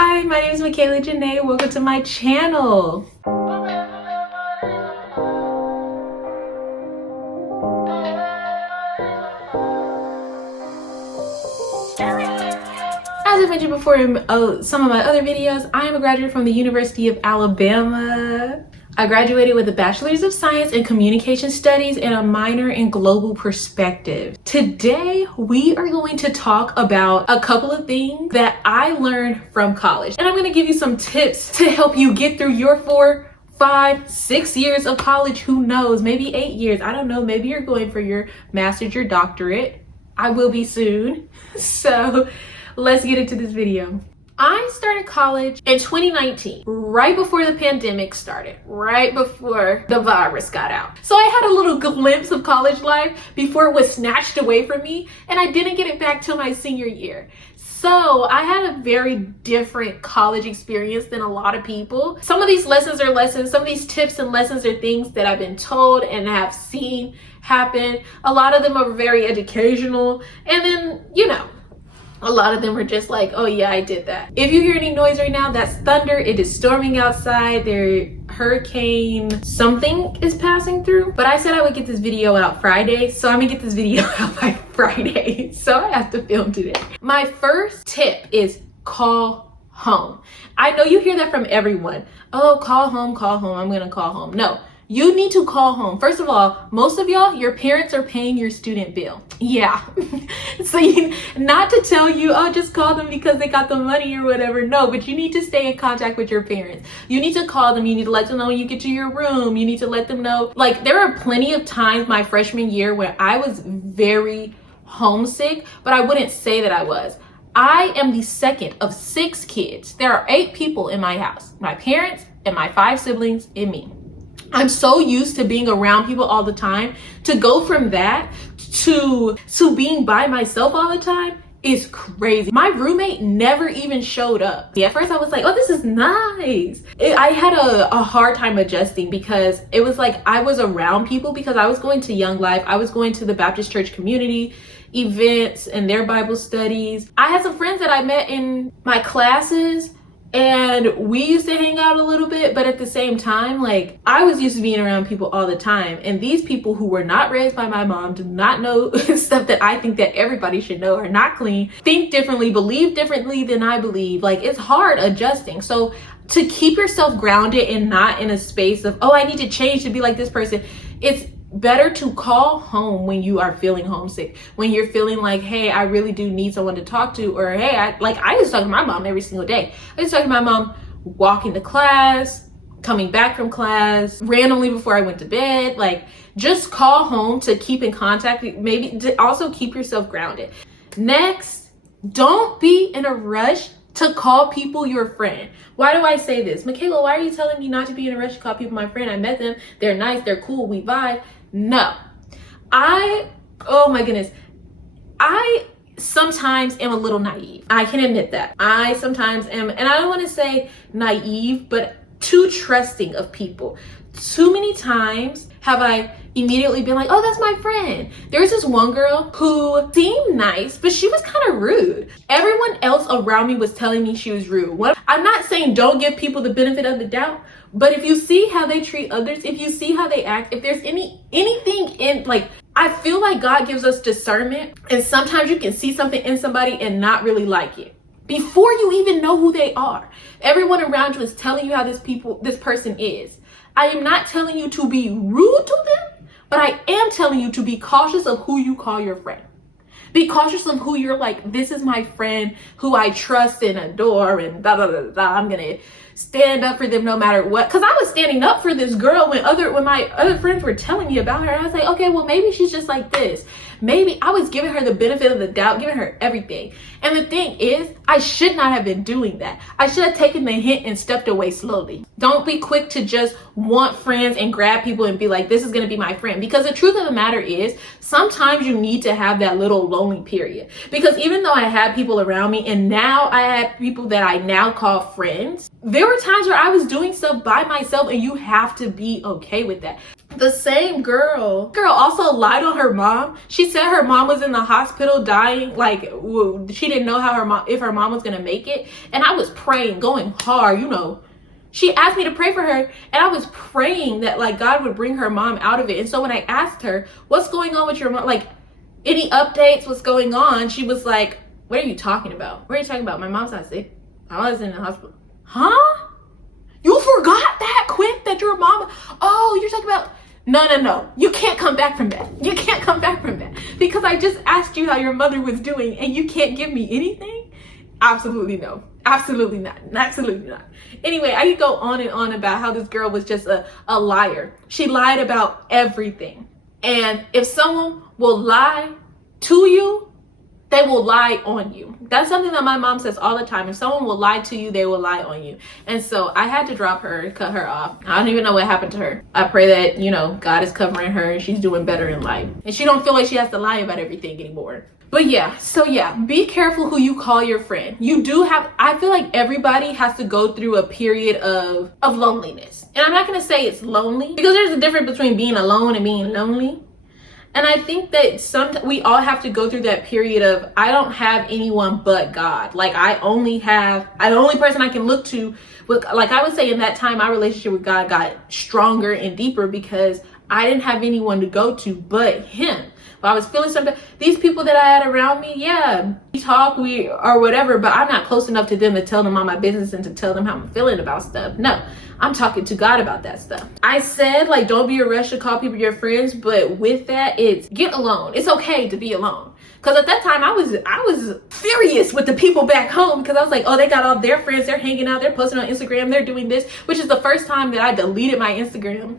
Hi, my name is makayjanai. Welcome to my channel. As I mentioned before in some of my other videos, I am a graduate from the University of Alabama. I graduated with a Bachelor's of Science in Communication Studies and a minor in Global Perspective. Today, we are going to talk about a couple of things that I learned from college. And I'm going to give you some tips to help you get through your 4, 5, 6 years of college. Who knows? Maybe 8 years. I don't know. Maybe you're going for your master's, your doctorate. I will be soon. So let's get into this video. I started college in 2019, right before the pandemic started, right before the virus got out. So I had a little glimpse of college life before it was snatched away from me, and I didn't get it back till my senior year. So I had a very different college experience than a lot of people. Some of these lessons are lessons, some of these tips and lessons are things that I've been told and have seen happen. A lot of them are very educational, and then, a lot of them were just like, oh yeah, I did that. If you hear any noise right now, that's thunder. It is storming outside. Hurricane something is passing through. But I said I would get this video out Friday, so I'm gonna get this video out by Friday. So I have to film today. My first tip is call home. I know you hear that from everyone. Oh, call home, I'm gonna call home. No. You need to call home. First of all, most of y'all, your parents are paying your student bill. Yeah. So not to tell you, oh, just call them because they got the money or whatever. No, but you need to stay in contact with your parents. You need to call them. You need to let them know when you get to your room. You need to let them know. Like, there are plenty of times my freshman year where I was very homesick, but I wouldn't say that I was. I am the second of 6 kids. There are 8 people in my house. My parents and my 5 siblings and me. I'm so used to being around people all the time. To go from that to being by myself all the time is crazy. My roommate never even showed up. At first I was like, oh, this is nice. I had a hard time adjusting because it was like I was around people because I was going to Young Life. I was going to the Baptist Church community events and their Bible studies. I had some friends that I met in my classes, and we used to hang out a little bit, but at the same time, like, I was used to being around people all the time. And these people who were not raised by my mom, do not know stuff that I think that everybody should know, are not clean, think differently, believe differently than I believe. Like, it's hard adjusting. So to keep yourself grounded and not in a space of, oh, I need to change to be like this person, it's better to call home when you are feeling homesick, when you're feeling like, hey, I really do need someone to talk to, or hey, I used to talk to my mom every single day. I used to talk to my mom walking to class, coming back from class, randomly before I went to bed. Like, just call home to keep in contact, maybe to also keep yourself grounded. Next, don't be in a rush to call people your friend. Why do I say this? Michaela, why are you telling me not to be in a rush to call people my friend? I met them, they're nice, they're cool, we vibe. No, oh my goodness, I sometimes am a little naive. I can admit that. I sometimes am, and I don't want to say naive, but too trusting of people. Too many times have I immediately been like, oh, that's my friend. There's this one girl who seemed nice, but she was kind of rude. Everyone else around me was telling me she was rude. I'm not saying don't give people the benefit of the doubt, but if you see how they treat others, if you see how they act, if there's anything in, like, I feel like God gives us discernment, and sometimes you can see something in somebody and not really like it before you even know who they are. Everyone around you is telling you how this person is. I am not telling you to be rude to them, but I am telling you to be cautious of who you call your friend. Be cautious of who you're like, this is my friend who I trust and adore, and da da da da. I'm gonna stand up for them no matter what. Because I was standing up for this girl when my other friends were telling me about her. I was like, okay, well, maybe she's just like this. Maybe I was giving her the benefit of the doubt, giving her everything. And the thing is, I should not have been doing that. I should have taken the hint and stepped away slowly. Don't be quick to just want friends and grab people and be like, this is going to be my friend. Because the truth of the matter is, sometimes you need to have that little lonely period. Because even though I had people around me, and now I had people that I now call friends, there were times where I was doing stuff by myself, and you have to be okay with that. The same girl also lied on her mom. She said her mom was in the hospital dying, like she didn't know how if her mom was gonna make it. And I was praying, going hard, you know. She asked me to pray for her, and I was praying that like God would bring her mom out of it. And so when I asked her, what's going on with your mom, like any updates, what's going on, she was like, what are you talking about? What are you talking about? My mom's not sick. I was in the hospital. Huh? You forgot that quick that your mom, oh, you're talking about, no. You can't come back from that. You can't come back from that. Because I just asked you how your mother was doing and you can't give me anything? Absolutely no. Absolutely not. Absolutely not. Anyway, I could go on and on about how this girl was just a liar. She lied about everything. And if someone will lie to you, they will lie on you. That's something that my mom says all the time. If someone will lie to you, they will lie on you. And so I had to drop her, cut her off. I don't even know what happened to her. I pray that, you know, God is covering her and she's doing better in life. And she don't feel like she has to lie about everything anymore. But yeah, so yeah, be careful who you call your friend. You do have, I feel like everybody has to go through a period of loneliness. And I'm not gonna say it's lonely, because there's a difference between being alone and being lonely. And I think that we all have to go through that period of, I don't have anyone but God. Like the only person I can look to, like I would say in that time, my relationship with God got stronger and deeper because I didn't have anyone to go to but him. But I was feeling something. These people that I had around me, yeah, we talk, or whatever, but I'm not close enough to them to tell them all my business and to tell them how I'm feeling about stuff. No, I'm talking to God about that stuff. I said, like, don't be a rush to call people your friends, but with that, it's get alone. It's okay to be alone. Because at that time, I was furious with the people back home because I was like, oh, they got all their friends, they're hanging out, they're posting on Instagram, they're doing this, which is the first time that I deleted my Instagram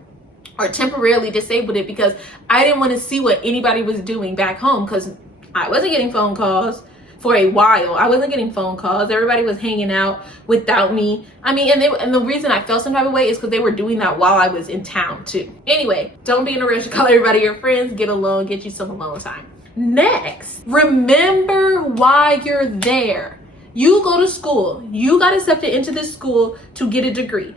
or temporarily disabled it because I didn't want to see what anybody was doing back home, because I wasn't getting phone calls for a while. I wasn't getting phone calls. Everybody was hanging out without me. I mean, and the reason I felt some type of way is because they were doing that while I was in town too. Anyway, don't be in a rush to call everybody your friends. Get alone, get you some alone time. Next, remember why you're there. You go to school. You got accepted into this school to get a degree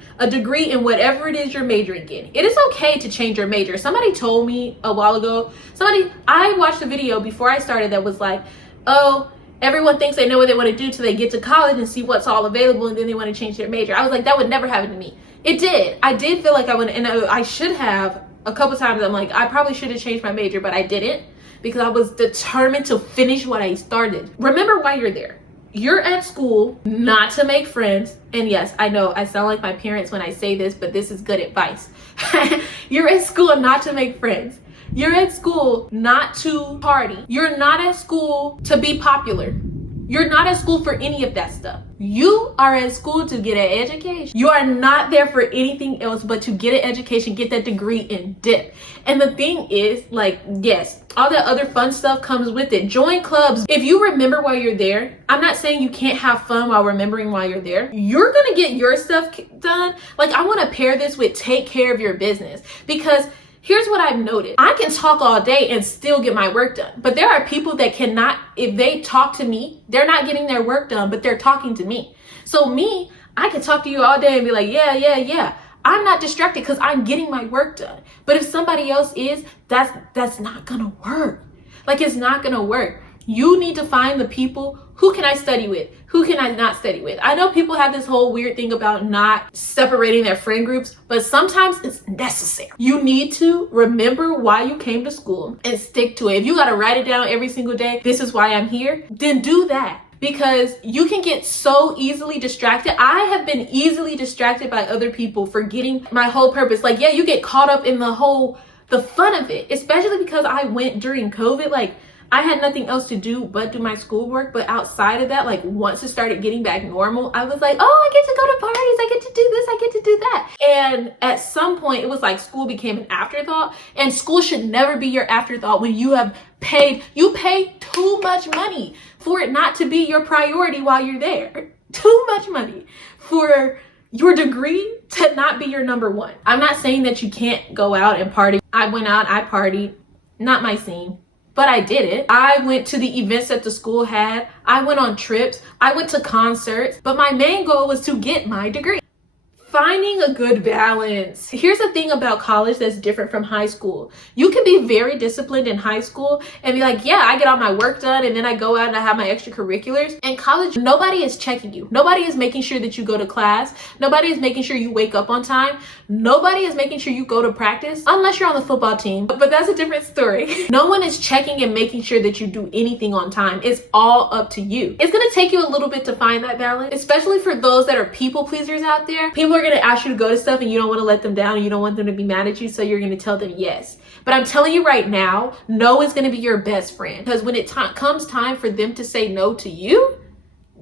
in whatever it is you're majoring in. It is okay to change your major. Somebody told me a while ago, I watched a video before I started that was like, oh, everyone thinks they know what they want to do till they get to college and see what's all available and then they want to change their major. I was like, that would never happen to me. It did. I did feel like I would, and I should have a couple times. I'm like, I probably should have changed my major, but I didn't because I was determined to finish what I started. Remember why you're there. You're at school not to make friends. And yes, I know I sound like my parents when I say this, but this is good advice. You're at school not to make friends. You're at school not to party. You're not at school to be popular. You're not at school for any of that stuff. You are at school to get an education. You are not there for anything else but to get an education, get that degree and dip. And the thing is, like, yes, all that other fun stuff comes with it. Join clubs. If you remember why you're there, I'm not saying you can't have fun while remembering why you're there. You're gonna get your stuff done. Like, I wanna pair this with take care of your business, because here's what I've noticed. I can talk all day and still get my work done. But there are people that cannot, if they talk to me, they're not getting their work done, but they're talking to me. So me, I can talk to you all day and be like, yeah. I'm not distracted because I'm getting my work done. But if somebody else is, that's not gonna work. Like, it's not gonna work. You need to find the people, who can I study with? Who can I not study with? I know people have this whole weird thing about not separating their friend groups, but sometimes it's necessary. You need to remember why you came to school and stick to it. If you gotta write it down every single day, this is why I'm here, then do that. Because you can get so easily distracted. I have been easily distracted by other people, forgetting my whole purpose. Like, yeah, you get caught up in the fun of it, especially because I went during COVID. Like, I had nothing else to do but do my schoolwork. But outside of that, like, once it started getting back normal, I was like, oh, I get to go to parties, I get to do this, I get to do that. And at some point, it was like school became an afterthought, and school should never be your afterthought when you pay too much money for it not to be your priority while you're there. Too much money for your degree to not be your number one. I'm not saying that you can't go out and party. I went out, I partied, not my scene. But I did it. I went to the events that the school had. I went on trips. I went to concerts. But my main goal was to get my degree. Finding a good balance. Here's the thing about college that's different from high school. You can be very disciplined in high school and be like, yeah, I get all my work done and then I go out and I have my extracurriculars. In college, nobody is checking you. Nobody is making sure that you go to class. Nobody is making sure you wake up on time. Nobody is making sure you go to practice, unless you're on the football team, but that's a different story. No one is checking and making sure that you do anything on time. It's all up to you. It's gonna take you a little bit to find that balance, especially for those that are people pleasers out there. People are gonna ask you to go to stuff and you don't want to let them down and you don't want them to be mad at you, so you're gonna tell them yes. But I'm telling you right now, no is gonna be your best friend, because when it comes time for them to say no to you,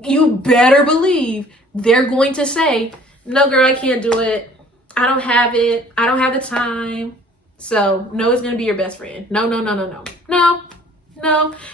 you better believe they're going to say, no girl, I can't do it. I don't have it. I don't have the time. So no is gonna be your best friend. No.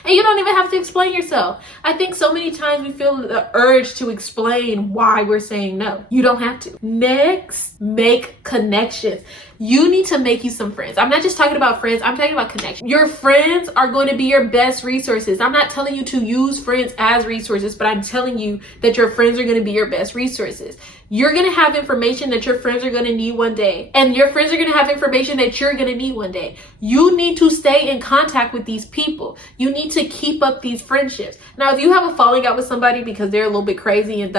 And you don't even have to explain yourself. I think so many times we feel the urge to explain why we're saying no. You don't have to. Next, make connections. You need to make you some friends. I'm not just talking about friends, I'm talking about connections. Your friends are going to be your best resources. I'm not telling you to use friends as resources, but I'm telling you that your friends are going to be your best resources. You're going to have information that your friends are going to need one day, and your friends are going to have information that you're going to need one day. You need to stay in contact with these people. You need to keep up these friendships. Now, if you have a falling out with somebody because they're a little bit crazy and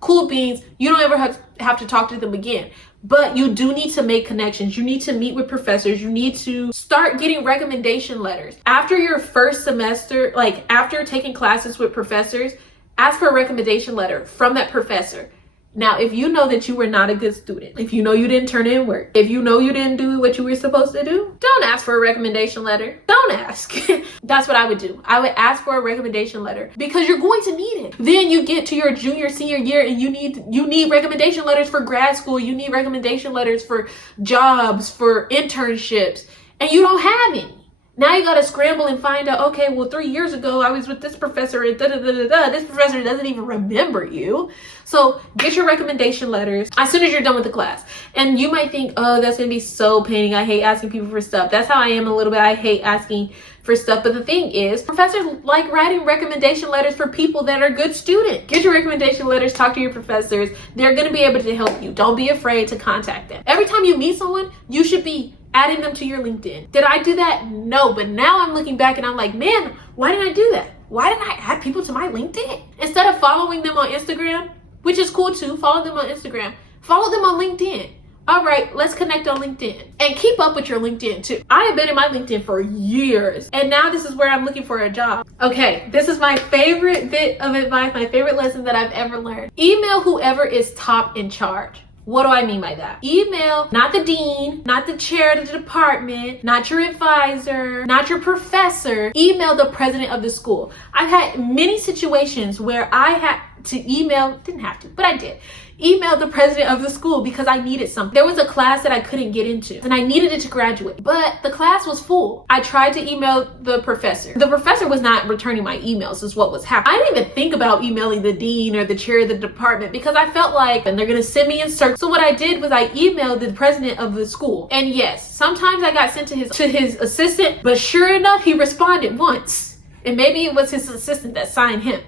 cool beans, you don't ever have to talk to them again. But you do need to make connections. You need to meet with professors. You need to start getting recommendation letters. After your first semester, like after taking classes with professors, ask for a recommendation letter from that professor. Now, if you know that you were not a good student, if you know you didn't turn in work, if you know you didn't do what you were supposed to do, don't ask for a recommendation letter. Don't ask. That's what I would do. I would ask for a recommendation letter because you're going to need it. Then you get to your junior, senior year and you need recommendation letters for grad school. You need recommendation letters for jobs, for internships, and you don't have any. Now you got to scramble and find out, okay, well, 3 years ago, I was with this professor and this professor doesn't even remember you. So get your recommendation letters as soon as you're done with the class. And you might think, oh, that's going to be so paining. I hate asking people for stuff. That's how I am a little bit. I hate asking for stuff. But the thing is, professors like writing recommendation letters for people that are good students. Get your recommendation letters, talk to your professors. They're going to be able to help you. Don't be afraid to contact them. Every time you meet someone, you should be adding them to your LinkedIn. Did I do that? No, but now I'm looking back and I'm like, man, why did I do that? Why didn't I add people to my LinkedIn? Instead of following them on Instagram, which is cool too, follow them on Instagram, follow them on LinkedIn. All right, let's connect on LinkedIn and keep up with your LinkedIn too. I have been in my LinkedIn for years and now this is where I'm looking for a job. Okay, this is my favorite bit of advice, my favorite lesson that I've ever learned. Email whoever is top in charge. What do I mean by that? Email not the dean, not the chair of the department, not your advisor, not your professor. Email the president of the school. I've had many situations where I had to email, didn't have to, but I did. Emailed the president of the school because I needed something. There was a class that I couldn't get into and I needed it to graduate, but the class was full. I tried to email the professor. The professor was not returning my emails is what was happening. I didn't even think about emailing the dean or the chair of the department because I felt like and they're gonna send me in circles. So what I did was I emailed the president of the school. And yes, sometimes I got sent to his assistant, but sure enough, he responded once. And maybe it was his assistant that signed him.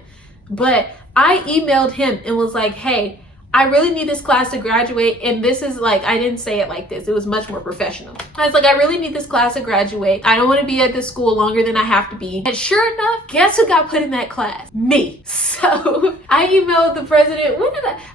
But I emailed him and was like, hey, I really need this class to graduate, and this is like, I didn't say it like this. It was much more professional. I was like, I really need this class to graduate. I don't want to be at this school longer than I have to be. And sure enough, guess who got put in that class? Me. So I emailed the president.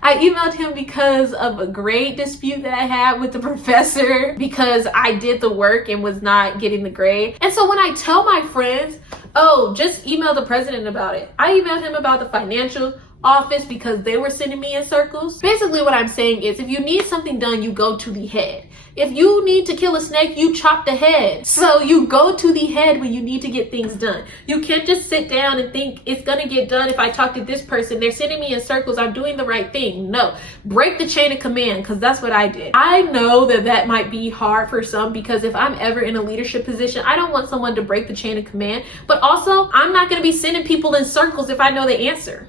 I emailed him because of a grade dispute that I had with the professor because I did the work and was not getting the grade. And so when I tell my friends, oh, just email the president about it, I emailed him about the financial office because they were sending me in circles. Basically what I'm saying is if you need something done, you go to the head. If you need to kill a snake, you chop the head. So you go to the head when you need to get things done. You can't just sit down and think it's gonna get done if I talk to this person. They're sending me in circles. I'm doing the right thing. No, break the chain of command because that's what I did. I know that might be hard for some because if I'm ever in a leadership position, I don't want someone to break the chain of command. But also, I'm not gonna be sending people in circles if I know the answer.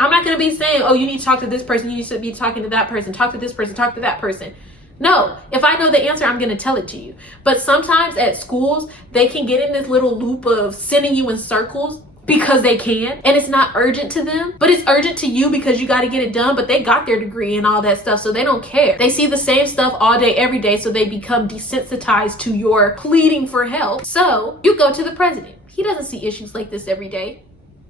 I'm not going to be saying, oh, you need to talk to this person. You need to be talking to that person. Talk to this person. Talk to that person. No, if I know the answer, I'm going to tell it to you. But sometimes at schools, they can get in this little loop of sending you in circles. because they can, and it's not urgent to them, but it's urgent to you because you got to get it done. But they got their degree and all that stuff, so they don't care. They see the same stuff all day every day, so they become desensitized to your pleading for help. So you go to the president. He doesn't see issues like this every day.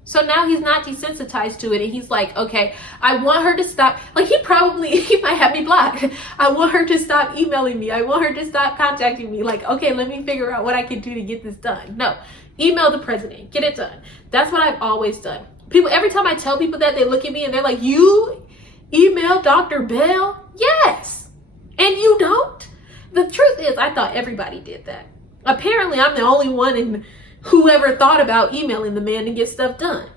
So now he's not desensitized to it, and he's like, okay, I want her to stop. Like, he might have me blocked. I want her to stop emailing me. I want her to stop contacting me. Like, okay, let me figure out what I can do to get this done. No, email the president, get it done. That's what I've always done. People, every time I tell people that, they look at me and they're like, you email Dr. Bell? Yes. And you don't? The truth is, I thought everybody did that. Apparently, I'm the only one in whoever thought about emailing the man to get stuff done.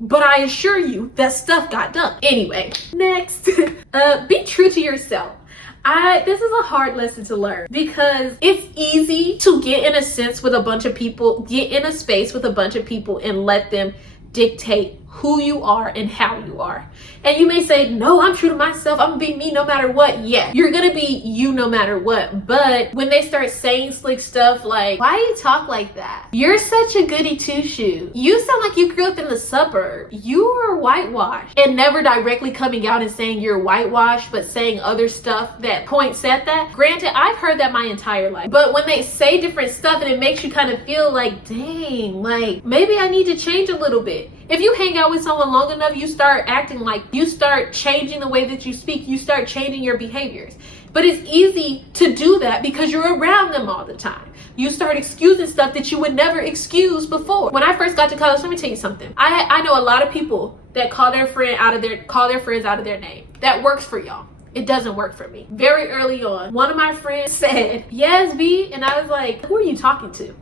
But I assure you that stuff got done. Anyway, next, be true to yourself. This is a hard lesson to learn because it's easy to get in a sense with a bunch of people, get in a space with a bunch of people and let them dictate who you are and how you are. And you may say, no, I'm true to myself. I'm gonna be me no matter what. Yeah, you're gonna be you no matter what. But when they start saying slick stuff like, why do you talk like that? You're such a goody two-shoes. You sound like you grew up in the suburbs. You are whitewashed. And never directly coming out and saying you're whitewashed, but saying other stuff that points at that. Granted, I've heard that my entire life. But when they say different stuff and it makes you kind of feel like, dang, like maybe I need to change a little bit. If you hang out with someone long enough, you start acting like, you start changing the way that you speak, you start changing your behaviors. But it's easy to do that because you're around them all the time. You start excusing stuff that you would never excuse before. When I first got to college, let me tell you something. I know a lot of people that call their friends out of their name. That works for y'all. It doesn't work for me. Very early on, one of my friends said, yes, B, and I was like, who are you talking to?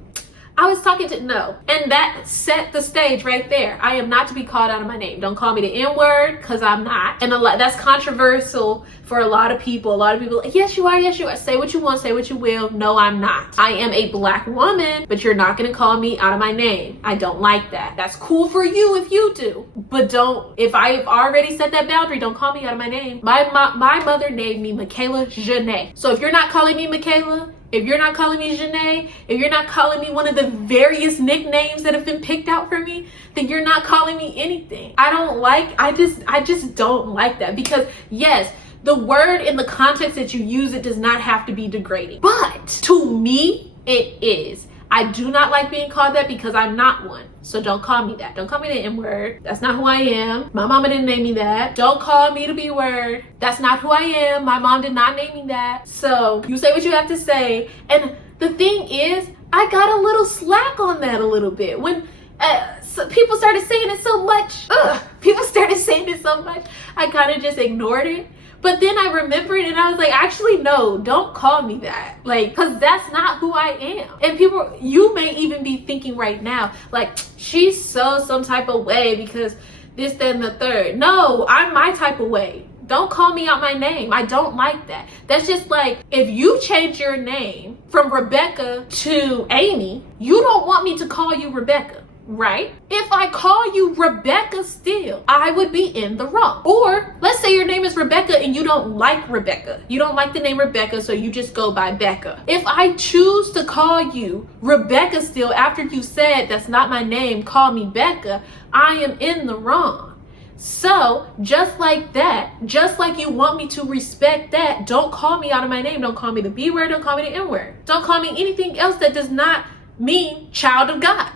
I was talking to, no. And that set the stage right there. I am not to be called out of my name. Don't call me the N-word, because I'm not. And that's controversial for a lot of people. A lot of people, yes, you are, yes, you are. Say what you want, say what you will. No, I'm not. I am a Black woman, but you're not going to call me out of my name. I don't like that. That's cool for you if you do. But don't, if I've already set that boundary, don't call me out of my name. My mother named me makayjanai. So if you're not calling me Michaela, if you're not calling me Janae, if you're not calling me one of the various nicknames that have been picked out for me, then you're not calling me anything. I just don't like that, because yes, the word in the context that you use it does not have to be degrading. But to me, it is. I do not like being called that because I'm not one. So don't call me that. Don't call me the N-word. That's not who I am. My mama didn't name me that. Don't call me the B-word. That's not who I am. My mom did not name me that. So you say what you have to say. And the thing is, I got a little slack on that a little bit. When so people started saying it so much, I kind of just ignored it. But then I remembered and I was like, actually, no, don't call me that. Like, because that's not who I am. And people, you may even be thinking right now, like, she's so some type of way because this, that, and the third. No, I'm my type of way. Don't call me out my name. I don't like that. That's just like, if you change your name from Rebecca to Amy, you don't want me to call you Rebecca. Right? If I call you Rebecca still, I would be in the wrong. Or let's say your name is Rebecca and you don't like Rebecca. You don't like the name Rebecca, so you just go by Becca. If I choose to call you Rebecca still after you said that's not my name, call me Becca, I am in the wrong. So just like that, just like you want me to respect that, don't call me out of my name. Don't call me the B word. Don't call me the N word. Don't call me anything else that does not mean child of God.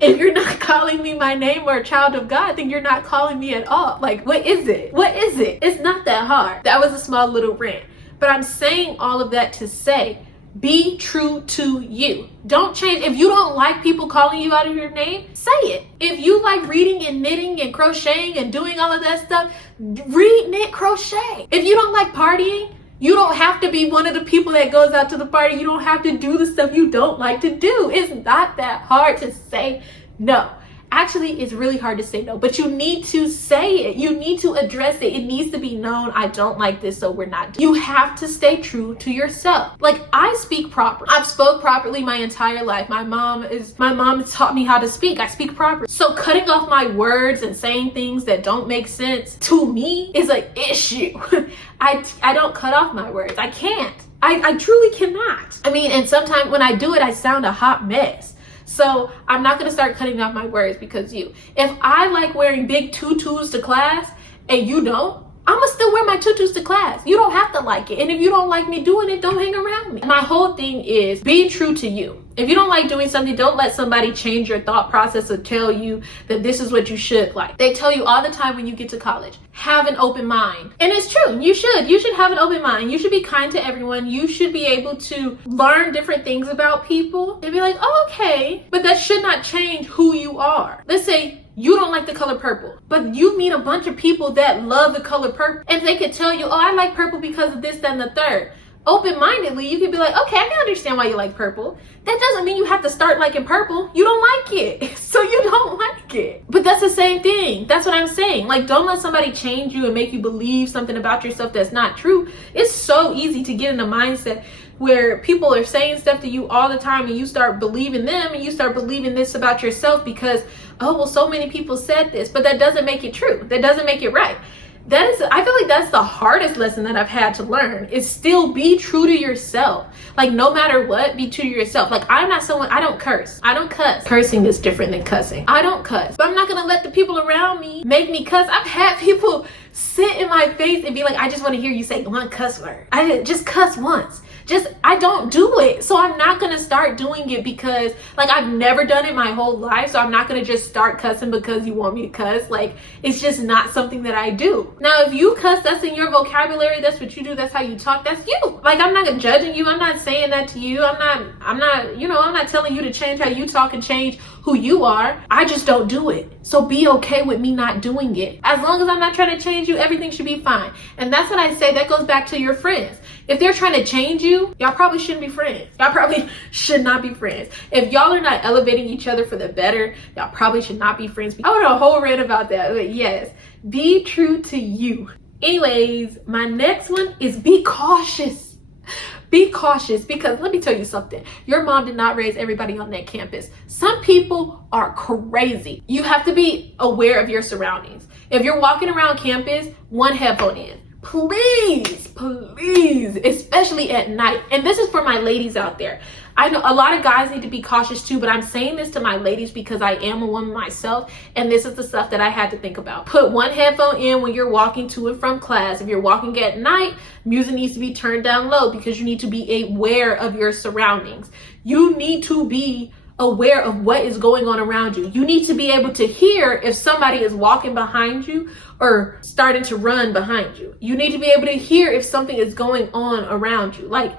If you're not calling me my name or a child of God, then you're not calling me at all. Like, what is it? What is it? It's not that hard. That was a small little rant. But I'm saying all of that to say, be true to you. Don't change. If you don't like people calling you out of your name, say it. If you like reading and knitting and crocheting and doing all of that stuff, read, knit, crochet. If you don't like partying, you don't have to be one of the people that goes out to the party. You don't have to do the stuff you don't like to do. It's not that hard to say no. Actually, it's really hard to say no, but you need to say it. You need to address it. It needs to be known. I don't like this, so we're not. You have to stay true to yourself. Like, I speak proper. I've spoke properly my entire life. My mom has taught me how to speak. I speak proper. So cutting off my words and saying things that don't make sense to me is an issue. I don't cut off my words. I can't. I truly cannot. I mean, and sometimes when I do it, I sound a hot mess. So I'm not gonna start cutting off my words because you. If I like wearing big tutus to class and you don't, I'ma still wear my tutus to class. You don't have to like it. And if you don't like me doing it, don't hang around me. My whole thing is be true to you. If you don't like doing something, don't let somebody change your thought process or tell you that this is what you should like. They tell you all the time when you get to college, have an open mind. And it's true, you should have an open mind. You should be kind to everyone. You should be able to learn different things about people and be like, oh, okay, but that should not change who you are. Let's say you don't like the color purple, but you meet a bunch of people that love the color purple and they could tell you, oh, I like purple because of this, that, and the third. Open-mindedly, you could be like, okay, I can understand why you like purple. That doesn't mean you have to start liking purple. You don't like it, so you don't like it. But that's the same thing. That's what I'm saying. Like, don't let somebody change you and make you believe something about yourself that's not true. It's so easy to get in a mindset where people are saying stuff to you all the time and you start believing them and you start believing this about yourself because, oh, well, so many people said this, but that doesn't make it true. That doesn't make it right. I feel like that's the hardest lesson that I've had to learn, is still be true to yourself. Like, no matter what, be true to yourself. Like, I'm not someone, I don't curse. I don't cuss. Cursing is different than cussing. I don't cuss. But I'm not gonna let the people around me make me cuss. I've had people sit in my face and be like, I just want to hear you say one cuss word. I just cuss once. I don't do it. So I'm not gonna start doing it because, like, I've never done it my whole life. So I'm not gonna just start cussing because you want me to cuss. Like, it's just not something that I do. Now, if you cuss, that's in your vocabulary. That's what you do. That's how you talk. That's you. Like, I'm not judging you. I'm not saying that to you. I'm not telling you to change how you talk and change who you are. I just don't do it. So be okay with me not doing it. As long as I'm not trying to change you, everything should be fine. And that's what I say. That goes back to your friends. If they're trying to change you, y'all probably shouldn't be friends. Y'all probably should not be friends. If y'all are not elevating each other for the better, y'all probably should not be friends. I wrote a whole rant about that, but yes, be true to you. Anyways, my next one is be cautious. Be cautious, because let me tell you something. Your mom did not raise everybody on that campus. Some people are crazy. You have to be aware of your surroundings. If you're walking around campus, one headphone in. Please, especially at night. And this is for my ladies out there. I know a lot of guys need to be cautious too, but I'm saying this to my ladies because I am a woman myself, and this is the stuff that I had to think about. Put one headphone in when you're walking to and from class. If you're walking at night, music needs to be turned down low because you need to be aware of your surroundings. You need to be aware of what is going on around you. You need to be able to hear if somebody is walking behind you or starting to run behind you. You need to be able to hear if something is going on around you. Like,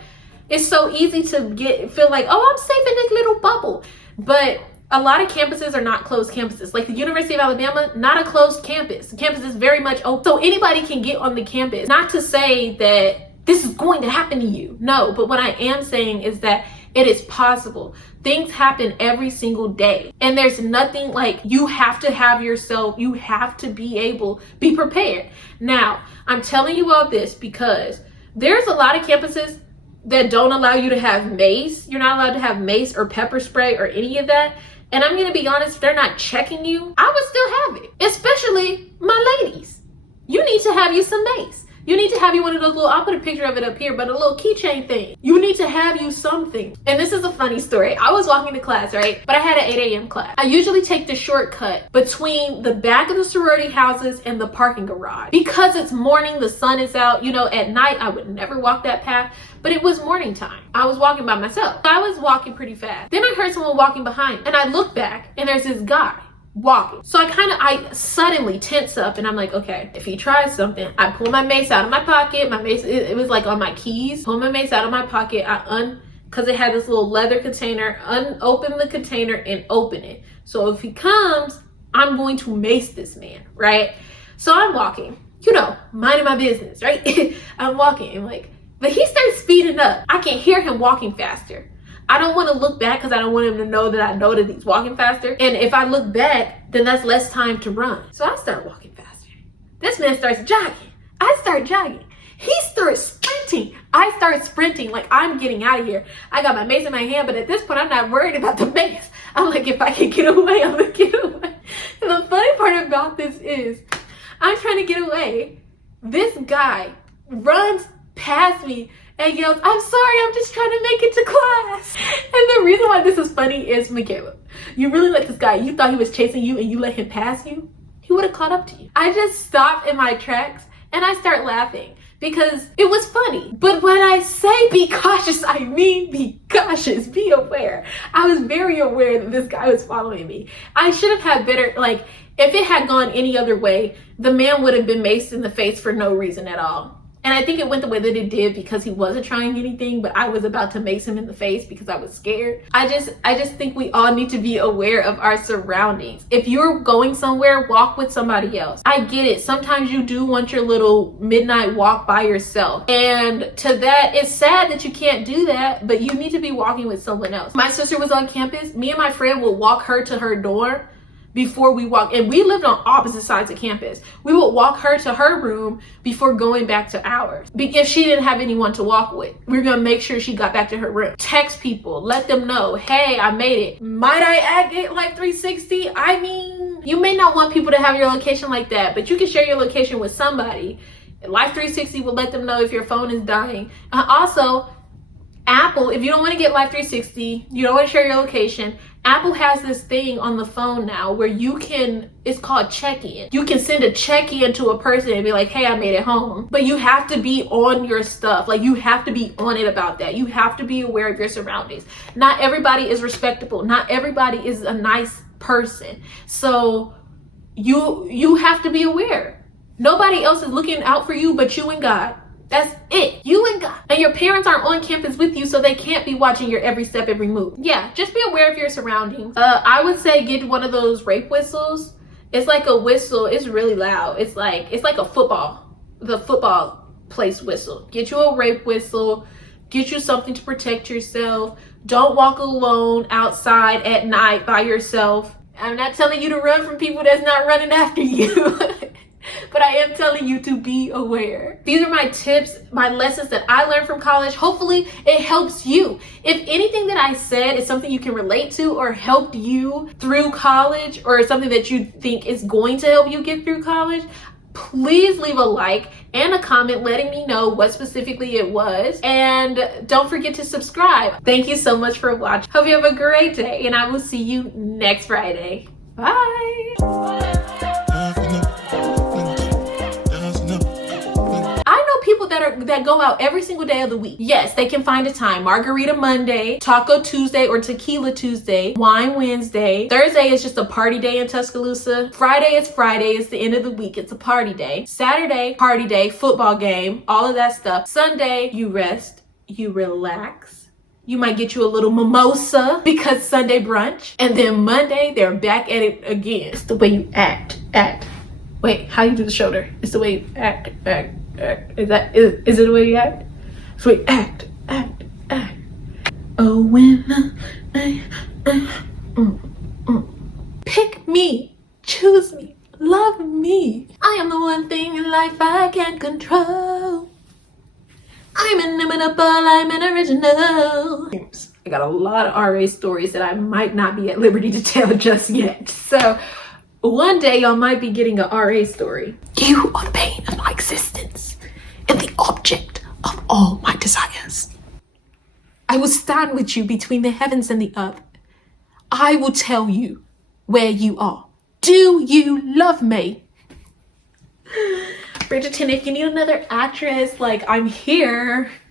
it's so easy to feel like, oh, I'm safe in this little bubble. But a lot of campuses are not closed campuses. Like the University of Alabama, not a closed campus. The campus is very much open. So anybody can get on the campus. Not to say that this is going to happen to you. No, but what I am saying is that it is possible. Things happen every single day. And there's nothing like, you have to have yourself, you have to be prepared. Now, I'm telling you all this because there's a lot of campuses that don't allow you to have mace. You're not allowed to have mace or pepper spray or any of that. And I'm gonna be honest, if they're not checking you, I would still have it. Especially my ladies. You need to have you some mace. You need to have you one of those little, I'll put a picture of it up here, but a little keychain thing. You need to have you something. And this is a funny story. I was walking to class, right? But I had an 8 a.m. class. I usually take the shortcut between the back of the sorority houses and the parking garage. Because it's morning, the sun is out. You know, at night, I would never walk that path, but it was morning time. I was walking by myself. I was walking pretty fast. Then I heard someone walking behind me, and I looked back and there's this guy walking. So I suddenly tense up and I'm like, okay, if he tries something, I pull my mace out of my pocket. My mace, it was like on my keys. Pull my mace out of my pocket. Because it had this little leather container, unopen the container and open it. So if he comes, I'm going to mace this man, right? So I'm walking, minding my business, right? I'm walking and but he starts speeding up. I can hear him walking faster. I don't want to look back because I don't want him to know that he's walking faster. And if I look back, then that's less time to run. So I start walking faster. This man starts jogging. I start jogging. He starts sprinting. I start sprinting like I'm getting out of here. I got my mace in my hand, but at this point, I'm not worried about the mace. I'm like, if I can get away, I'm going to get away. And the funny part about this is I'm trying to get away. This guy runs past me and yells, "I'm sorry, I'm just trying to make it to class." And the reason why this is funny is, Michaela, you really let this guy, you thought he was chasing you and you let him pass you? He would have caught up to you. I just stopped in my tracks and I start laughing because it was funny. But when I say be cautious, I mean be cautious, be aware. I was very aware that this guy was following me. I should have had better, like, if it had gone any other way, the man would have been maced in the face for no reason at all. And I think it went the way that it did because he wasn't trying anything, but I was about to mace him in the face because I was scared. I just think we all need to be aware of our surroundings. If you're going somewhere, walk with somebody else. I get it. Sometimes you do want your little midnight walk by yourself. And to that, it's sad that you can't do that, but you need to be walking with someone else. My sister was on campus. Me and my friend would walk her to her dorm before we walk, and we lived on opposite sides of campus. We would walk her to her room before going back to ours. If she didn't have anyone to walk with, we were gonna make sure she got back to her room. Text people, let them know, hey, I made it. Might I add Life 360? I mean, you may not want people to have your location like that, but you can share your location with somebody. Life 360 will let them know if your phone is dying. Also, Apple, if you don't want to get Life 360, you don't want to share your location, Apple has this thing on the phone now where you can, it's called check-in. You can send a check-in to a person and be like, hey, I made it home. But you have to be on your stuff. Like, you have to be on it about that. You have to be aware of your surroundings. Not everybody is respectable. Not everybody is a nice person. So you have to be aware. Nobody else is looking out for you but you and God. That's it. You and God. And your parents aren't on campus with you, so they can't be watching your every step, every move. Yeah, just be aware of your surroundings. I would say get one of those rape whistles. It's like a whistle. It's really loud. It's like the football place whistle. Get you a rape whistle. Get you something to protect yourself. Don't walk alone outside at night by yourself. I'm not telling you to run from people that's not running after you. But I am telling you to be aware. These are my tips, my lessons that I learned from college. Hopefully it helps you. If anything that I said is something you can relate to or helped you through college, or something that you think is going to help you get through college, please leave a like and a comment letting me know what specifically it was. And don't forget to subscribe. Thank you so much for watching. Hope you have a great day, and I will see you next Friday. Bye. People that go out every single day of the week. Yes, they can find a time. Margarita Monday, Taco Tuesday or Tequila Tuesday, Wine Wednesday. Thursday is just a party day in Tuscaloosa. Friday is Friday. It's the end of the week. It's a party day. Saturday, party day, football game, all of that stuff. Sunday, you rest, you relax. You might get you a little mimosa because Sunday brunch. And then Monday, they're back at it again. It's the way you act. Wait, how you do the shoulder? It's the way you act. Is it the way you act? So we act. Oh, when pick me, choose me, love me. I am the one thing in life I can't control. I'm inimitable, I'm an original. I got a lot of RA stories that I might not be at liberty to tell just yet. So one day y'all might be getting a RA story. You are the pain of my existence and the object of all my desires. I will stand with you between the heavens and the earth. I will tell you where you are. Do you love me? Bridgerton, if you need another actress, like, I'm here.